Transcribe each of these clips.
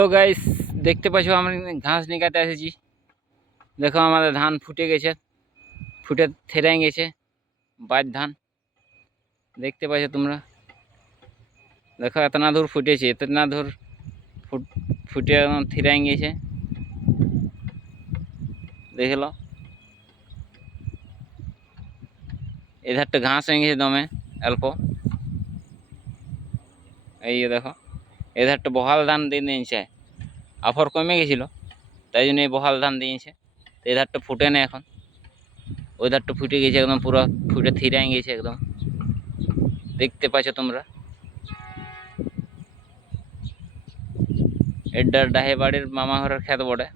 তো গাইস দেখতে পাচ্ছ আমরা ঘাস নিকাতে এসেছি। দেখো আমাদের ধান ফুটে গেছে, ফুটে থেরাই গেছে বাদ ধান। দেখতে পাচ্ছ তোমরা, দেখো এতনা দূর ফুটেছে, এতনা দূর ফুটে একদম থেরাই গেছে। দেখে লো এধারটা ঘাস হয়ে গেছে দমে অল্প। এই দেখো এধারটা বহাল ধান দিয়ে দিয়েছে, আফর কমে গেছিল তাই জন্য এই বহাল ধান দিয়েছে। তো এধারটা ফুটে না এখন, ওই ধারটা ফুটে গেছে একদম, পুরো ফুটে থিরাই গেছে একদম। দেখতে পাচ্ছ তোমরা, এটা ডাহে বাড়ির মামা ঘরের খেত বটে,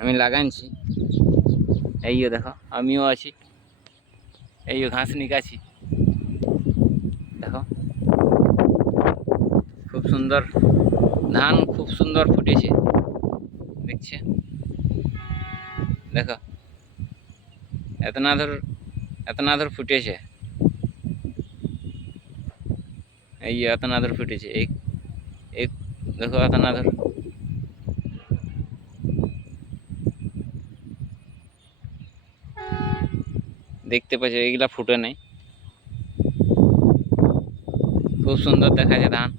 আমি লাগাইছি। এই দেখো আমিও আছি, এই ঘাস নিকাছি। দেখো খুব সুন্দর ধান, খুব সুন্দর ফুটেছে দেখছে। দেখো এতনা ধর ফুটেছে, এই এতনা ধর ফুটেছে। এই দেখো এতনা ধর। দেখতে পাচ্ছ এইগুলা ফুটে নাই, খুব সুন্দর দেখাচ্ছে ধান।